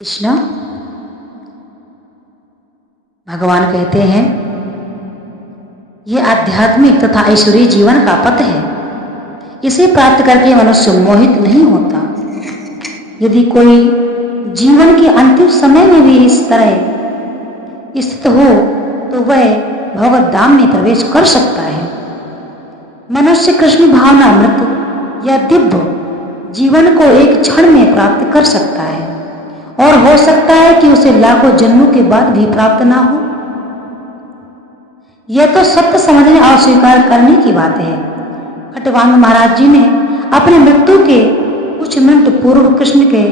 कृष्ण भगवान कहते हैं, यह आध्यात्मिक तथा ऐश्वर्य जीवन का पथ है। इसे प्राप्त करके मनुष्य मोहित नहीं होता। यदि कोई जीवन के अंतिम समय में भी इस तरह स्थित हो तो वह भगवत धाम में प्रवेश कर सकता है। मनुष्य कृष्ण भावना मृत या दिव्य जीवन को एक क्षण में प्राप्त कर सकता है और हो सकता है कि उसे लाखों जन्मों के बाद भी प्राप्त ना हो। यह तो सत्य समझने और स्वीकार करने की बात है। खटवांग महाराज जी ने अपने मृत्यु के कुछ मिनट पूर्व कृष्ण के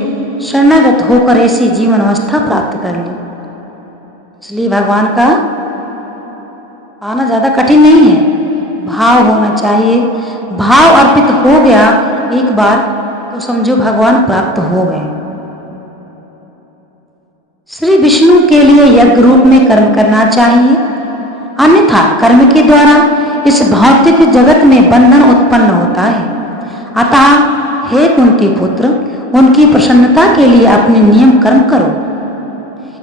शरणागत होकर ऐसी जीवन अवस्था प्राप्त कर ली। इसलिए भगवान का पाना ज्यादा कठिन नहीं है, भाव होना चाहिए। भाव अर्पित हो गया एक बार तो समझो भगवान प्राप्त हो गए। श्री विष्णु के लिए यज्ञ रूप में कर्म करना चाहिए, अन्यथा कर्म के द्वारा इस भौतिक जगत में बंधन उत्पन्न होता है। अतः हे कुंती पुत्र, उनकी प्रसन्नता के लिए अपने नियम कर्म करो।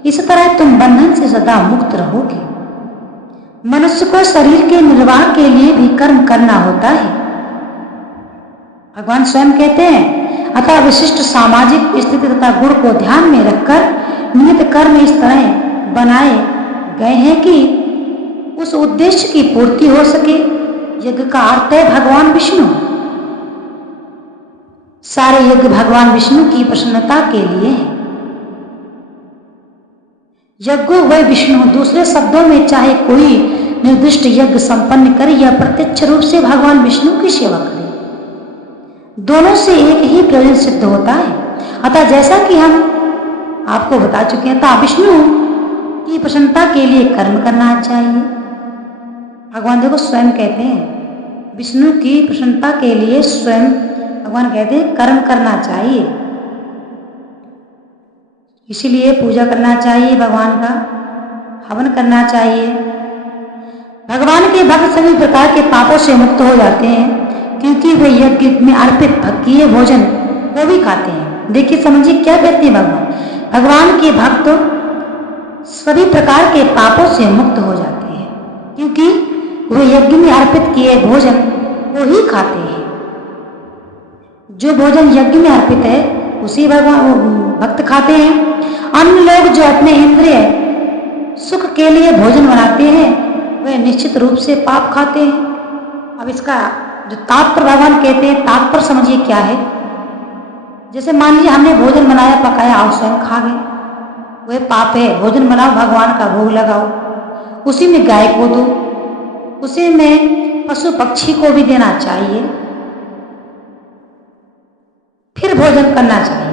इस तरह तुम बंधन से सदा मुक्त रहोगे। मनुष्य को शरीर के निर्वाह के लिए भी कर्म करना होता है। भगवान स्वयं कहते हैं, अतः विशिष्ट सामाजिक स्थिति तथा गुण को ध्यान में रखकर नियत कर्म इस तरह बनाए गए हैं कि उस उद्देश्य की पूर्ति हो सके। यज्ञ का अर्थ है भगवान विष्णु। सारे यज्ञ भगवान विष्णु की प्रसन्नता के लिए है। यज्ञो वह विष्णु, दूसरे शब्दों में चाहे कोई निर्दिष्ट यज्ञ संपन्न करे या प्रत्यक्ष रूप से भगवान विष्णु की सेवा करे, दोनों से एक ही प्रयोजन सिद्ध होता है। अतः जैसा कि हम आपको बता चुके हैं, अतः विष्णु की प्रसन्नता के लिए कर्म करना चाहिए। भगवान देखो स्वयं कहते हैं, विष्णु की प्रसन्नता के लिए स्वयं भगवान कहते हैं कर्म करना चाहिए। इसीलिए पूजा करना चाहिए, भगवान का हवन करना चाहिए। भगवान के भक्त सभी प्रकार के पापों से मुक्त हो जाते हैं क्योंकि वे यज्ञ में अर्पित भक्तिय भोजन को भी खाते हैं। देखिए समझिए क्या कहते हैं भगवान। भगवान के भक्त सभी प्रकार के पापों से मुक्त हो जाते हैं क्योंकि वे यज्ञ में अर्पित किए भोजन को ही खाते हैं। जो भोजन यज्ञ में अर्पित है उसी भगवान भक्त खाते हैं। अन्य लोग जो अपने इंद्रिय सुख के लिए भोजन बनाते हैं वे निश्चित रूप से पाप खाते हैं। अब इसका जो तात्पर्य भगवान कहते हैं, तात्पर्य समझिए क्या है। जैसे मान लीजिए हमने भोजन बनाया, पकाया और स्वयं खा गए, वह पाप है। भोजन बनाओ, भगवान का भोग लगाओ, उसी में गाय को दो, उसी में पशु पक्षी को भी देना चाहिए, फिर भोजन करना चाहिए,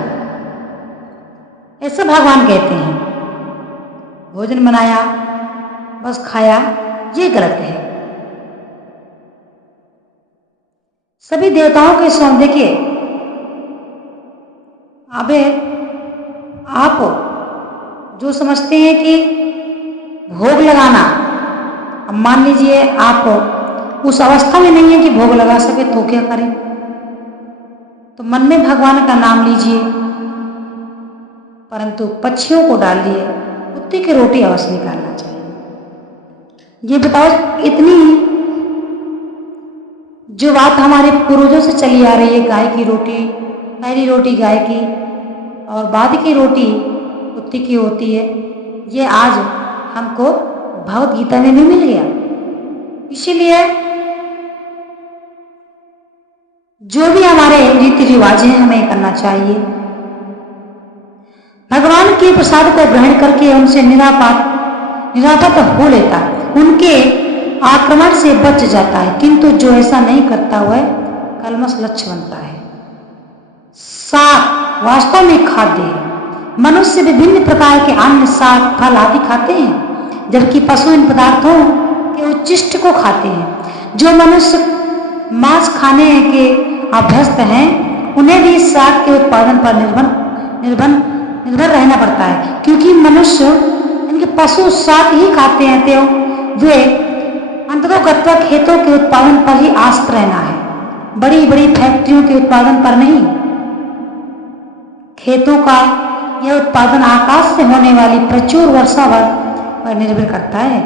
ऐसा भगवान कहते हैं। भोजन बनाया बस खाया, ये गलत है। सभी देवताओं के स्वामी देखिए, अबे आप जो समझते हैं कि भोग लगाना, अब मान लीजिए आप उस अवस्था में नहीं है कि भोग लगा सके तो क्या करें, तो मन में भगवान का नाम लीजिए, परंतु पक्षियों को डाल दिए, कुत्ते की रोटी अवश्य निकालना चाहिए। ये बताओ, इतनी जो बात हमारे पूर्वजों से चली आ रही है, गाय की रोटी, पहली रोटी गाय की और बाद की रोटी कुत्ते की होती है, ये आज हमको भगवत गीता में भी मिल गया। इसीलिए जो भी हमारे रीति रिवाज हैं हमें करना चाहिए। भगवान के प्रसाद को ग्रहण करके उनसे निरापद हो लेता, उनके आक्रमण से बच जाता है, किंतु जो ऐसा नहीं करता वह कलमश लक्ष्य बनता है। साग वास्तव में खाद्य है। मनुष्य विभिन्न प्रकार के अन्न, साग, फल आदि खाते हैं, जबकि पशु इन पदार्थों के उच्छिष्ट को खाते हैं। जो मनुष्य मांस खाने के अभ्यस्त हैं उन्हें भी साग के उत्पादन पर निर्भर रहना पड़ता है, क्योंकि मनुष्य इनके पशु साग ही खाते हैं, तो वे अंततोगत्वा खेतों के उत्पादन पर ही आश्रित रहना है, बड़ी बड़ी फैक्ट्रियों के उत्पादन पर नहीं। खेतों का यह उत्पादन आकाश से होने वाली प्रचुर वर्षा पर निर्भर करता है।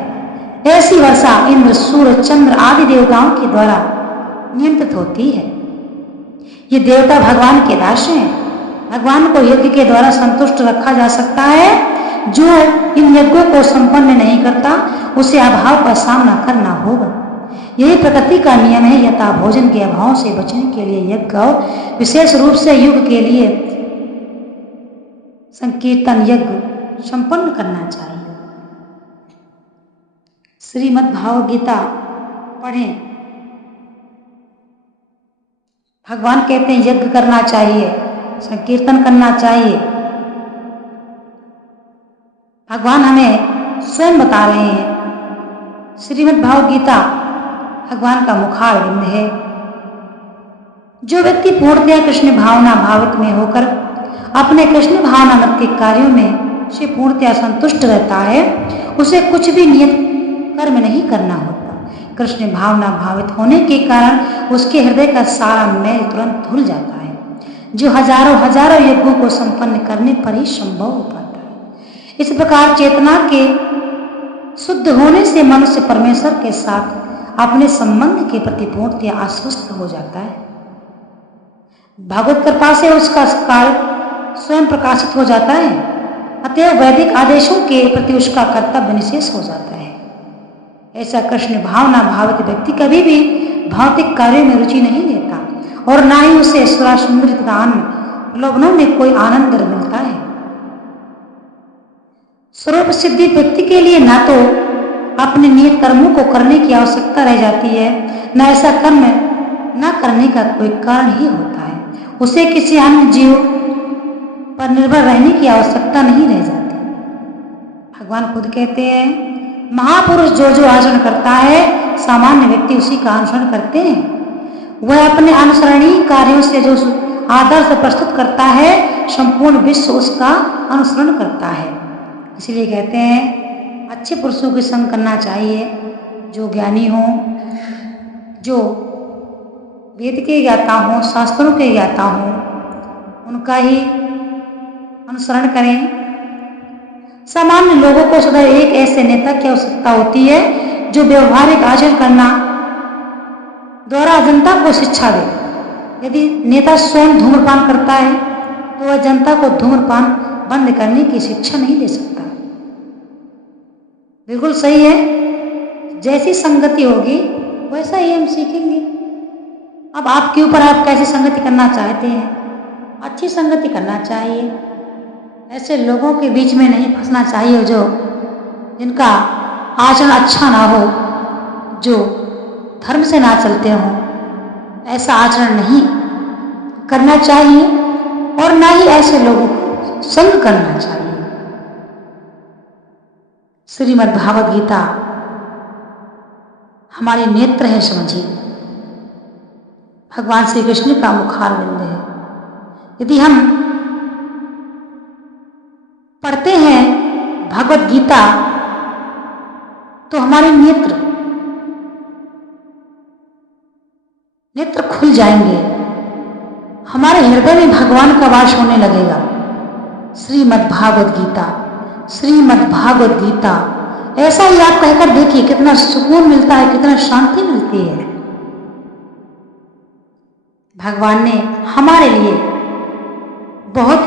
ऐसी वर्षा इंद्र, सूर्य, चंद्र आदि देवताओं के द्वारा नियंत्रित होती है। ये देवता भगवान के दास हैं। भगवान को यज्ञ के द्वारा संतुष्ट रखा जा सकता है। जो इन यज्ञों को संपन्न नहीं करता उसे अभाव का सामना करना होगा। यही प्रकृति का नियम है। यथा भोजन के अभाव से बचने के लिए यज्ञ और विशेष रूप से युग के लिए संकीर्तन यज्ञ संपन्न करना चाहिए। श्रीमद् भागवत गीता पढ़ें। भगवान कहते हैं यज्ञ करना चाहिए, संकीर्तन करना चाहिए। भगवान हमें स्वयं बता रहे हैं। श्रीमद् भागवत गीता भगवान का मुखारविंद है। जो व्यक्ति पूर्णतया कृष्ण भावना भावित में होकर अपने कृष्ण भावना मत के कार्यों में से पूर्णतया संतुष्ट रहता है, उसे कुछ भी नियत कर्म नहीं करना होता। कृष्ण भावना भावित होने के कारण उसके हृदय का सारा मैल तुरंत धुल जाता है, जो हजारों हजारों यज्ञों को संपन्न करने पर ही संभव हो पाता है। इस प्रकार चेतना के शुद्ध होने से मनुष्य परमेश्वर के साथ अपने संबंध के प्रति पूर्णतया आश्वस्त हो जाता है। भगवत कृपा से उसका कार्य स्वयं प्रकाशित हो जाता है। अतएव वैदिक आदेशों के प्रति उसका कर्तव्य निशेष हो जाता है। ऐसा कृष्ण भावना भावित व्यक्ति कभी भी भौतिक कार्यों में रुचि नहीं लेता और ना ही उसे सुरा सुंदरी तथा अन्य प्रलोभनों में कोई आनंद मिलता है। स्वरूप सिद्धि व्यक्ति के लिए ना तो अपने नियत कर्मों को करने की आवश्यकता रह जाती है, न ऐसा कर्म न करने का कोई कारण ही होता है। उसे किसी अन्य जीव पर निर्भर रहने की आवश्यकता नहीं रह जाती। भगवान खुद कहते हैं, महापुरुष जो जो आचरण करता है सामान्य व्यक्ति उसी का अनुसरण करते हैं। वह अपने अनुसरणीय कार्यों से जो आदर्श प्रस्तुत करता है संपूर्ण विश्व उसका अनुसरण करता है। इसलिए कहते हैं अच्छे पुरुषों के संग करना चाहिए, जो ज्ञानी हों, जो वेद के ज्ञाता हों, शास्त्रों के ज्ञाता हों, उनका ही अनुसरण करें। सामान्य लोगों को सदैव एक ऐसे नेता की आवश्यकता होती है जो व्यवहारिक आचरण करना द्वारा जनता को शिक्षा दे। यदि नेता स्वयं धूम्रपान करता है तो वह जनता को धूम्रपान बंद करने की शिक्षा नहीं दे सकता। बिल्कुल सही है। जैसी संगति होगी वैसा ही हम सीखेंगे। अब आपके ऊपर आप कैसी संगति करना चाहते हैं। अच्छी संगति करना चाहिए। ऐसे लोगों के बीच में नहीं फंसना चाहिए जो जिनका आचरण अच्छा ना हो, जो धर्म से ना चलते हों। ऐसा आचरण नहीं करना चाहिए और ना ही ऐसे लोगों को संग करना चाहिए। श्रीमद् भागवत गीता हमारे नेत्र है, समझिए। भगवान श्री कृष्ण का मुखारविंद है। यदि हम पढ़ते हैं भगवत गीता तो हमारे नेत्र खुल जाएंगे। हमारे हृदय में भगवान का वास होने लगेगा। श्रीमद् भागवत गीता, श्रीमद् भागवत गीता, ऐसा ही आप कहकर देखिए कितना सुकून मिलता है, कितना शांति मिलती है। भगवान ने हमारे लिए बहुत ही